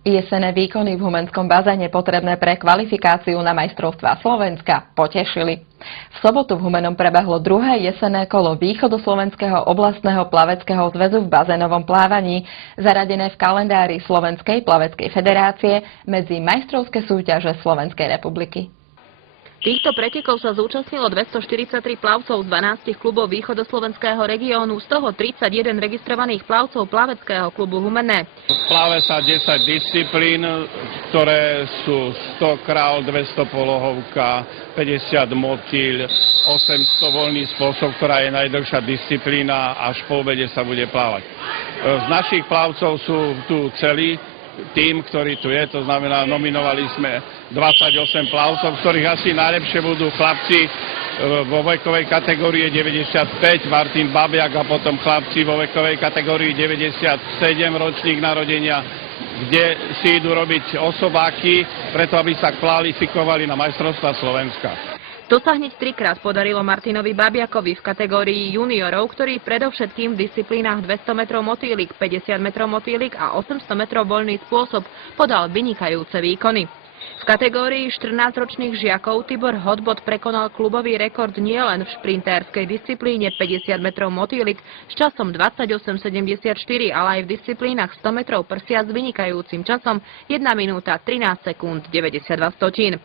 Jesenné výkony v Humenskom bazéne potrebné pre kvalifikáciu na majstrovstvá Slovenska potešili. V sobotu v Humenom prebehlo druhé jesenné kolo Východoslovenského oblastného plaveckého zväzu v bazénovom plávaní, zaradené v kalendári Slovenskej plaveckej federácie medzi majstrovské súťaže Slovenskej republiky. Týchto pretekov sa zúčastnilo 243 plavcov z 12 klubov východoslovenského regiónu, z toho 31 registrovaných plavcov plaveckého klubu Humenné. Pláve sa 10 disciplín, ktoré sú 100 král, 200 polohovka, 50 motýľ, 800 voľný spôsob, ktorá je najdlhšia disciplína, až po obede sa bude plávať. Z našich plavcov sú tu celí tým, ktorý tu je, to znamená, nominovali sme 28 plavcov, ktorých asi najlepšie budú chlapci vo vekovej kategórii 95, Martin Babiak, a potom chlapci vo vekovej kategórii 97, ročník narodenia, kde si idú robiť osobáky, preto aby sa kvalifikovali na majstrovstvá Slovenska. To sa hneď trikrát podarilo Martinovi Babiakovi v kategórii juniorov, ktorý predovšetkým v disciplínach 200 metrov motýlik, 50 metrov motýlik a 800 metrov voľný spôsob podal vynikajúce výkony. V kategórii 14-ročných žiakov Tibor Hodbot prekonal klubový rekord nielen v šprintérskej disciplíne 50 metrov motýlik s časom 28,74, ale aj v disciplínach 100 metrov prsia s vynikajúcim časom 1 minúta 13 sekúnd 92 stotín.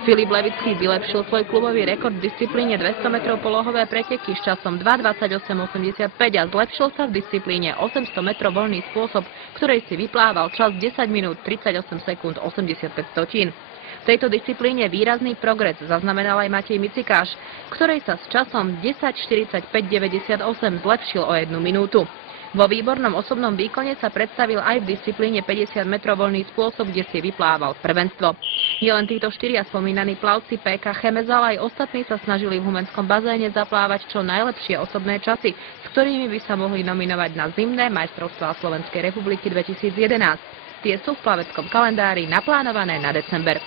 Filip Levický vylepšil svoj klubový rekord v disciplíne 200 metrov polohové preteky s časom 2:28,85 a zlepšil sa v disciplíne 800 metrov voľný spôsob, ktorej si vyplával čas 10 minút 38 sekúnd 85 stotín. V tejto disciplíne výrazný progres zaznamenal aj Matej Micikáš, ktorej sa s časom 10:45,98 zlepšil o 1 minútu. Vo výbornom osobnom výkone sa predstavil aj v disciplíne 50 metrov voľný spôsob, kde si vyplával prvenstvo. Nielen títo štyria spomínaní plavci PK Chemezal, aj ostatní sa snažili v Humenskom bazéne zaplávať čo najlepšie osobné časy, s ktorými by sa mohli nominovať na zimné majstrovstvá Slovenskej republiky 2011. Tie sú v plaveckom kalendári naplánované na december.